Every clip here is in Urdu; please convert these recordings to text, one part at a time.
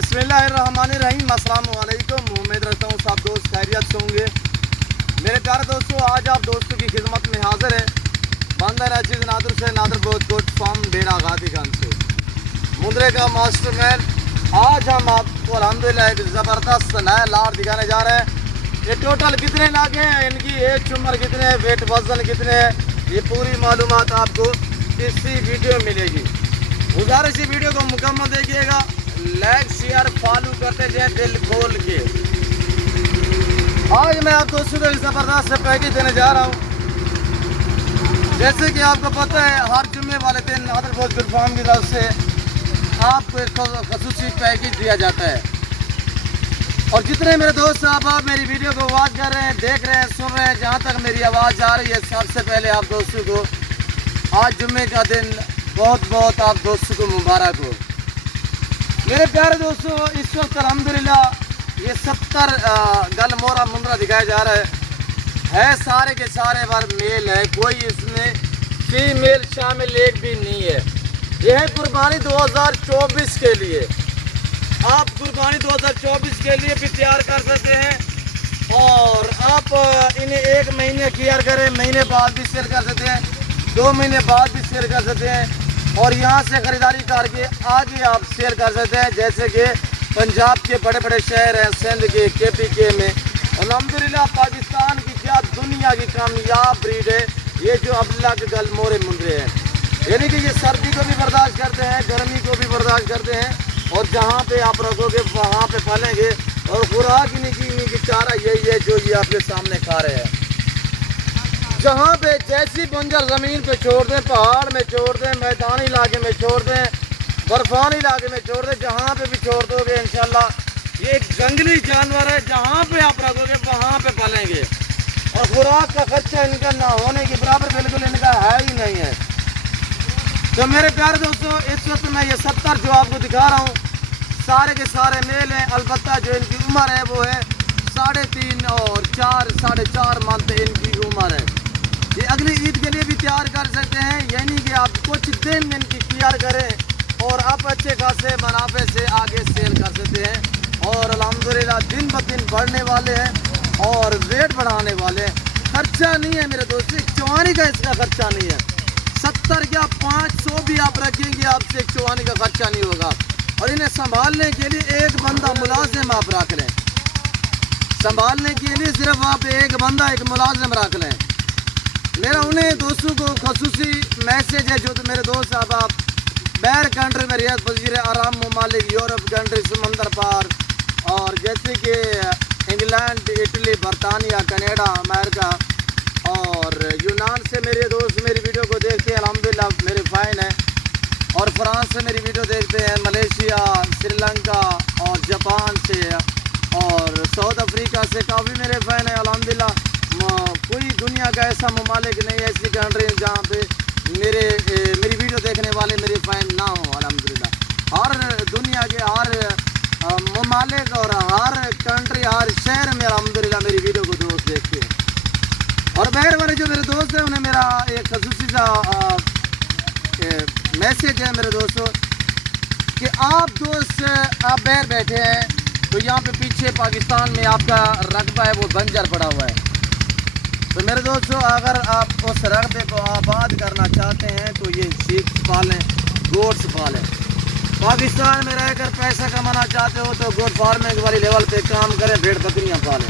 بسم اللہ الرحمن الرحیم۔ السلام علیکم، امید رکھتا ہوں سب دوست خیریت سے ہوں گے۔ میرے پیارے دوستوں، آج آپ دوستوں کی خدمت میں حاضر ہے بندر عزیز نادر سے، نادر بہت گوٹ فارم ڈیرا غازی گنج سے، مندرے کا ماسٹر مین۔ آج ہم آپ کو الحمدللہ ایک زبردست نیا لاڑ دکھانے جا رہے ہیں۔ یہ ٹوٹل کتنے لاگے ہیں، ان کی ایج عمر کتنے ہے، ویٹ وزن کتنے ہے، یہ پوری معلومات آپ کو اسی ویڈیو میں ملے گی۔ گزارش اس ویڈیو کو مکمل دیکھیے گا، لائک شیئر فالو کرتے جائیں دل کھول کے۔ آج میں آپ دوستوں کو ایک زبردست سے پیکیج دینے جا رہا ہوں۔ جیسے کہ آپ کو پتہ ہے، ہر جمعے والے دن نادر بہت گوٹ فارم کی طرف سے آپ کو ایک خصوصی پیکیج دیا جاتا ہے، اور جتنے میرے دوست آپ میری ویڈیو کو واچ کر رہے ہیں، دیکھ رہے ہیں، سن رہے ہیں، جہاں تک میری آواز آ رہی ہے، سب سے پہلے آپ دوستوں کو آج جمعے کا دن بہت بہت آپ دوستوں کو مبارک ہو۔ میرے پیارے دوستوں، اس وقت الحمدللہ یہ 70 گل مورا مندرا دکھایا جا رہا ہے سارے کے سارے بار میل ہے، کوئی اس میں فیمیل شامل ایک بھی نہیں ہے۔ یہ ہے قربانی 2024 کے لیے، آپ قربانی 2024 کے لیے بھی تیار کر سکتے ہیں، اور آپ انہیں ایک مہینے کیئر کریں، مہینے بعد بھی سیل کر سکتے ہیں، 2 مہینے بعد بھی سیل کر سکتے ہیں، اور یہاں سے خریداری کر کے آگے آپ سیل کر سکتے ہیں۔ جیسے کہ پنجاب کے بڑے بڑے شہر ہیں، سندھ کے، KPK میں، الحمدللہ پاکستان کی کیا دنیا کی کامیاب بریڈ ہے یہ جو عبداللہ کے گل مورے مندرے ہیں۔ یعنی کہ یہ سردی کو بھی برداشت کرتے ہیں، گرمی کو بھی برداشت کرتے ہیں، اور جہاں پہ آپ رکھو گے وہاں پہ پھلیں گے، اور خوراک انہیں کی چارہ یہی ہے جو یہ آپ کے سامنے کھا رہے ہیں۔ جہاں پہ جیسی بنجر زمین پہ چھوڑ دیں، پہاڑ میں چھوڑ دیں، میدانی علاقے میں چھوڑ دیں، برفانی علاقے میں چھوڑ دیں، جہاں پہ بھی چھوڑ دو گے انشاءاللہ یہ ایک جنگلی جانور ہے، جہاں پہ آپ رکھو گے وہاں پہ پلیں گے، اور خوراک کا خرچہ ان کا نہ ہونے کے برابر بالکل ان کا ہے ہی نہیں ہے۔ تو میرے پیارے دوستوں، اس وقت میں یہ 70 جو آپ کو دکھا رہا ہوں سارے کے سارے میل ہیں، البتہ جو ان کی عمر ہے وہ ہے 3.5 اور 4.5 منتھ ان کی عمر ہے۔ یہ اگلی عید کے لیے بھی تیار کر سکتے ہیں، یعنی کہ آپ کچھ دن ان کی تیار کریں اور آپ اچھے خاصے منافع سے آگے سیل کر سکتے ہیں، اور الحمدللہ دن بدن بڑھنے والے ہیں اور ویٹ بڑھانے والے ہیں۔ خرچہ نہیں ہے میرے دوست، ایک چوانی کا اس کا خرچہ نہیں ہے، 70 یا 500 بھی آپ رکھیں گے آپ سے ایک چوانی کا خرچہ نہیں ہوگا، اور انہیں سنبھالنے کے لیے ایک بندہ ملازم آپ رکھ لیں، سنبھالنے کے لیے صرف آپ ایک بندہ ایک ملازم رکھ لیں۔ میرا انہیں دوستوں کو خصوصی میسیج ہے جو میرے دوست آپ بیر کنٹری میں ریاض پذیر آرام ممالک، یورپ کنٹری، سمندر پار، اور جیسے کہ انگلینڈ، اٹلی، برطانیہ، کینیڈا، امریکہ اور یونان سے میرے دوست میری ویڈیو کو دیکھتے ہیں، الحمدللہ میرے فین ہیں، اور فرانس سے میری ویڈیو دیکھتے ہیں، ملیشیا، سری لنکا اور جاپان سے، اور ساؤتھ افریقہ سے کافی میرے فین ہیں۔ الحمدللہ کوئی دنیا کا ایسا ممالک نہیں، ایسی کنٹری جہاں پہ میری ویڈیو دیکھنے والے میرے فین نہ ہوں۔ الحمدللہ ہر دنیا کے ہر ممالک اور ہر کنٹری، ہر شہر میں الحمدللہ میری ویڈیو کو دوست دیکھتے ہیں، اور باہر والے جو میرے دوست ہیں انہیں میرا ایک خصوصی سا میسیج ہے میرے دوستوں کہ آپ دوست آپ باہر بیٹھے ہیں تو یہاں پہ پیچھے پاکستان میں آپ کا رقبہ ہے وہ بنجر پڑا ہوا ہے، تو میرے دوستوں اگر آپ اس رقبے کو آباد کرنا چاہتے ہیں تو یہ شیپ پالیں، گوٹس پالیں۔ پاکستان میں رہ کر پیسہ کمانا چاہتے ہو تو گوٹ فارمنگ والی لیول پہ کام کریں، بھیڑ بکریاں پالیں۔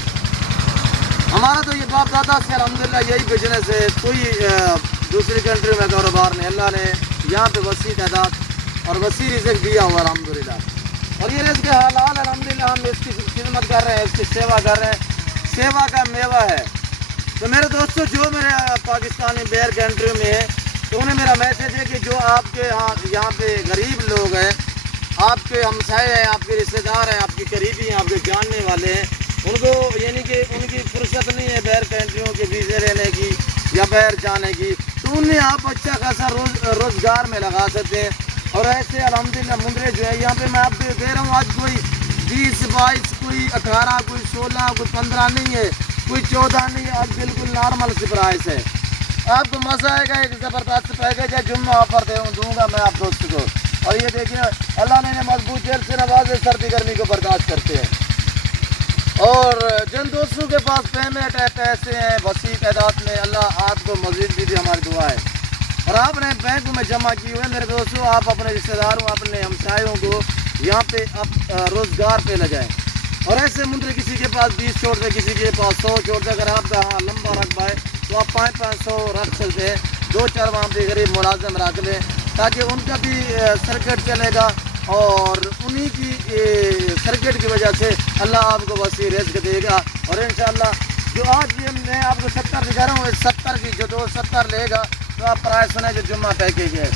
ہمارا تو یہ باپ دادا سے الحمدللہ یہی بزنس ہے، کوئی دوسری کنٹری میں کاروبار نہیں، اللہ نے یہاں پہ وسیع تعداد اور وسیع رزق دیا ہوا الحمدللہ، اور یہ رزق حلال الحمدللہ، ہم اس کی خدمت کر رہے ہیں، اس کی سیوا کر رہے ہیں، سیوا کا میوہ ہے۔ تو میرے دوستوں جو میرے پاکستانی بیر کنٹری میں ہے تو انہیں میرا میسیج ہے کہ جو آپ کے یہاں پہ غریب لوگ ہیں، آپ کے ہمسائے ہیں، آپ کے رشتہ دار ہیں، آپ کے قریبی ہیں، آپ کے جاننے والے ہیں، ان کو یعنی کہ ان کی فرصت نہیں ہے بیر کنٹریوں کے ویزے لینے کی یا باہر جانے کی، تو انہیں آپ اچھا خاصا روزگار میں لگا سکتے ہیں، اور ایسے الحمدللہ مندرے جو ہے یہاں پہ میں آپ کو دے رہا ہوں، آج کوئی 20 22 کوئی 18 کوئی 16 کوئی 15 نہیں ہے، کوئی 14 نہیں ہے، آج بالکل نارمل سی پرائس ہے۔ آپ کو مزہ آئے گا، ایک زبردست پیکیج ہے، جمعہ آفر دوں گا میں آپ دوست کو۔ اور یہ دیکھیں اللہ نے مضبوط جیل سے نوازے، سردی گرمی کو برداشت کرتے ہیں۔ اور جن دوستوں کے پاس پیمنٹ ہے، پیسے ہیں وسیع تعداد میں، اللہ آپ کو مزید بھی ہماری دعا ہے۔ اور آپ نے بینک میں جمع کی ہوئے میرے دوستوں، آپ اپنے رشتہ داروں، اپنے ہمسایوں کو یہاں پہ اب روزگار پہ لگائیں۔ اور ایسے منتر کسی کے پاس 20 چھوڑ دے، کسی کے پاس 100 چھوڑ دے، اگر آپ کا ہاں لمبا رقبہ ہے تو آپ 500 رکھ سکتے ہیں، 2-4 وہاں پہ غریب ملازم رکھ لیں تاکہ ان کا بھی سرکٹ چلے گا، اور انہی کی سرکٹ کی وجہ سے اللہ آپ کو وسیع رزق دے گا۔ اور انشاءاللہ جو آج بھی میں آپ کو 70 دکھا رہا ہوں، اس 70 کی جو 270 لے گا تو آپ پرائز سنیں جو جمعہ پیکیج ہے۔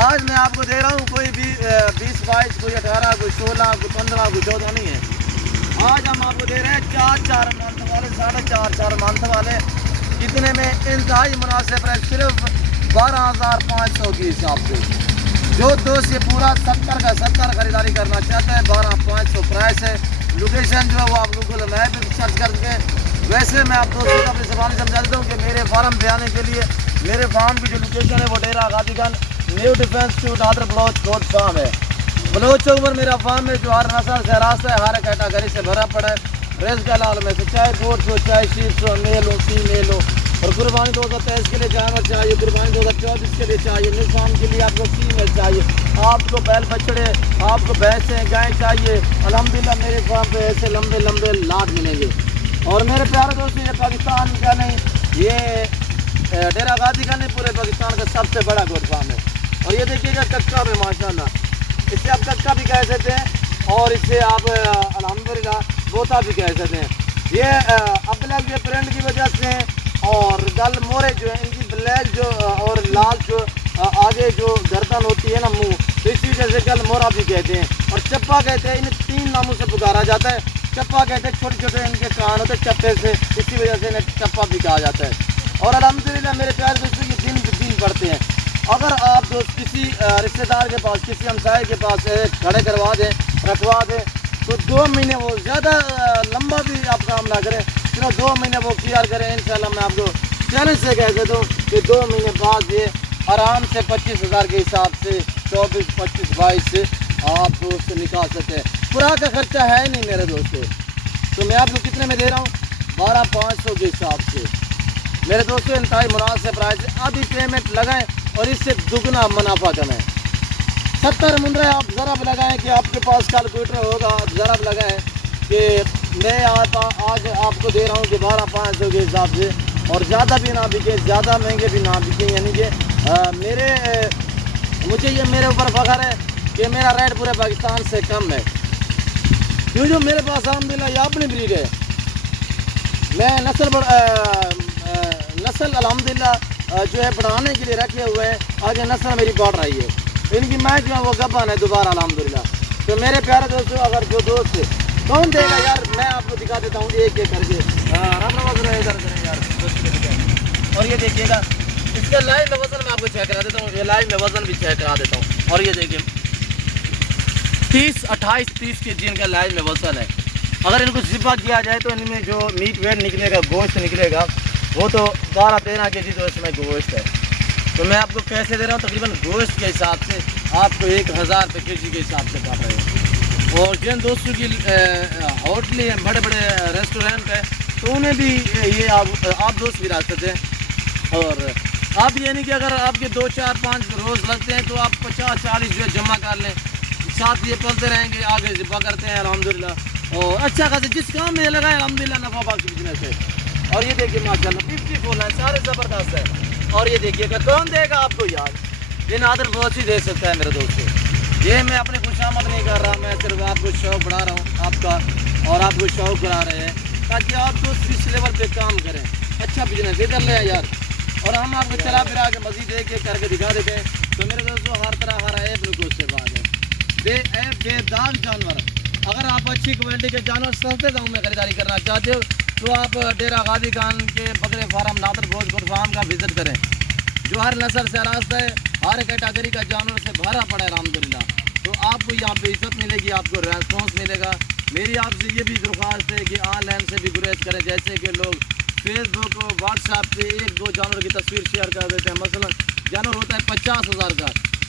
آج میں آپ کو دے رہا ہوں، کوئی بھی 20-22 کوئی 18 کوئی 16 کوئی 15 کوئی 14 نہیں ہے۔ آج ہم آپ کو دے رہے ہیں 4 منتھ والے، 4.5 منتھ والے، کتنے میں انتہائی مناسب ہے، صرف 12,500 کے حساب سے۔ جو دوست یہ پورا 70 کا 70 خریداری کرنا چاہتا ہے، 12,500 پرائس ہے۔ لوکیشن جو ہے وہ آپ گوگل میپ پہ سرچ کر کے، ویسے میں آپ دوستوں کو اپنی زبان میں سمجھا دیتا ہوں کہ میرے فارم پہ آنے کے لیے میرے فارم کی جو لوکیشن ہے وہ Dera Ghazi Ganj new defence two Dadar Baloch road farm ہے۔ بلوچ عمر میرا فارم ہے جو ہر نسل سے راستہ ہے، ہر کیٹاگری سے بھرا پڑا ہے، رزق حلال میں سے، چاہے گوشت ہو، چاہے شیپ ہو، میل ہو، فیمیل ہو۔ اور قربانی 2023 کے لیے جانور چاہیے، قربانی 2024 کے لیے چاہیے، نیو فارم کے لیے آپ کو فیمیل چاہیے، آپ کو بیل بچڑے، آپ کو بھینسیں گائیں چاہیے، الحمدللہ میرے فارم پہ ایسے لمبے لمبے لاٹ ملیں گے۔ اور میرے پیارے دوستوں، یہ پاکستان کا نہیں، یہ ڈیرہ غازی گنج نہیں، پورے پاکستان کا سب سے بڑا گوٹ فارم ہے۔ اور یہ دیکھیے گا ککا میں ماشاءاللہ، اس سے آپ ککا بھی کہہ سکتے ہیں، اور اس سے آپ الحمدللہ بوتا بھی کہہ سکتے ہیں۔ یہ ابلگ یہ پرنٹ کی وجہ سے ہیں، اور گل مورے جو ہیں ان کی بلیک جو اور لال جو آگے جو گردن ہوتی ہے نا منہ، تو اسی وجہ سے گل مورا بھی کہتے ہیں۔ اور چپا کہتے ہیں، انہیں 3 ناموں سے پکارا جاتا ہے۔ چپا کہتے ہیں، چھوٹے چھوٹے ان کے کان ہوتے ہیں چپے سے، اسی وجہ سے انہیں چپا بھی کہا جاتا ہے۔ اور الحمدللہ میرے پیارے دوستوں یہ دین پڑھتے ہیں۔ اگر آپ دوست کسی رشتہ دار کے پاس، کسی ہمسائے کے پاس کھڑے کروا دیں، رکھوا دیں، تو 2 مہینے وہ زیادہ لمبا بھی آپ کام نہ کریں، صرف 2 مہینے وہ کلیئر کریں، انشاءاللہ میں آپ کو چیلنج سے کہہ دیتا ہوں کہ 2 مہینے بعد یہ آرام سے 25,000 کے حساب سے 24, 25, 22 سے آپ دوست نکال سکتے ہیں۔ پورا کا خرچہ ہے ہی نہیں میرے دوستوں، تو میں آپ کو کتنے میں دے رہا ہوں؟ 12,500 کے حساب سے میرے دوستوں، انتہائی مناسب پرائز ہے۔ ابھی پیمنٹ لگائیں اور اس سے دگنا منافع کمائیں۔ 70 منڈرے آپ ضرب لگائیں کہ آپ کے پاس کیلکولیٹر ہوگا، آپ ضرب لگائیں کہ میں آج آپ کو دے رہا ہوں کہ 12,500 کے حساب سے، اور زیادہ بھی نہ بکے، زیادہ مہنگے بھی نہ بکیں، یعنی کہ مجھے یہ میرے اوپر فخر ہے کہ میرا ریٹ پورے پاکستان سے کم ہے، کیوں جو میرے پاس الحمدللہ یہ اپنی بریڈ ہے۔ میں نسل الحمدللہ جو ہے بڑھانے کے لیے رکھے ہوئے ہیں، آگے نسل میری بڑھ رہی ہے، ان کی میں جو ہے وہ گبن ہے دوبارہ الحمدللہ۔ تو میرے پیارے دوستوں، اگر جو دوست کون دے گا یار، میں آپ کو دکھا دیتا ہوں ایک ایک کر کے، ادھر کریں یار۔ اور یہ دیکھیے گا اس کا لائیو میں وزن میں آپ کو چیک کرا دیتا ہوں، یہ لائیو میں وزن بھی چیک کرا دیتا ہوں۔ اور یہ دیکھیے 28-30 کے جن کا لائیو میں وزن ہے، اگر ان کو ذبح کیا جائے تو ان میں جو میٹ ویٹ نکلے گا، گوشت نکلے گا، وہ تو 12-13 کے جی تو اس میں گوشت ہے۔ تو میں آپ کو پیسے دے رہا ہوں تقریباً گوشت کے حساب سے، آپ کو 1,000 روپے کے جی کے حساب سے کر رہے ہیں۔ اور جن دوستوں کی ہوٹلیں ہیں، بڑے بڑے ریسٹورینٹ ہیں، تو انہیں بھی یہ آپ دوست بھی رکھ سکتے ہیں۔ اور آپ یہ نہیں کہ اگر آپ کے 2-4-5 روز لگتے ہیں تو آپ 50-40 جو ہے جمع کر لیں، ساتھ یہ پلتے رہیں گے، آگے ذبح کرتے ہیں الحمدللہ، اور اچھا خاصا جس کام میں لگائے الحمدللہ نفع بخش بزنس ہے۔ اور یہ دیکھیے ماشاءاللہ 50 فول ہے، سارے زبردست ہے۔ اور یہ دیکھیے گا کون دے گا آپ کو یاد، یہ نادر بہت ہی دے سکتا ہے میرے دوستوں۔ یہ میں اپنی خوشامد نہیں کر رہا، میں صرف آپ کو شوق بڑھا رہا ہوں آپ کا، اور آپ کو شوق بڑھا رہے ہیں تاکہ آپ دوست اس لیول پہ کام کریں، اچھا بزنس ادھر لے یار۔ اور ہم آپ کو چلا پھرا کے مزید ایک ایک کر کے دکھا دیتے ہیں۔ تو میرے دوستوں، ہر طرح ہر ایپ نکوز سے بات ہے، بے ایپ بے داغ جانور۔ اگر آپ اچھی کوالٹی کے جانور سستے داموں میں خریداری کرنا چاہتے ہو تو آپ ڈیرہ غازی گنج کے بکرے فارم نادر بلوچ گوٹ فارم کا وزٹ کریں، جو ہر نسل سے راستہ ہے، ہر کیٹاگری کا جانور سے بھرا پڑا ہے الحمدللہ۔ تو آپ کو یہاں پہ عزت ملے گی، آپ کو ریسپانس ملے گا۔ میری آپ سے یہ بھی درخواست ہے کہ آن لائن سے بھی گریز کریں، جیسے کہ لوگ فیس بک واٹس ایپ پہ 1-2 جانور کی تصویر شیئر کر دیتے ہیں، مثلا جانور ہوتا ہے 50,000 کا،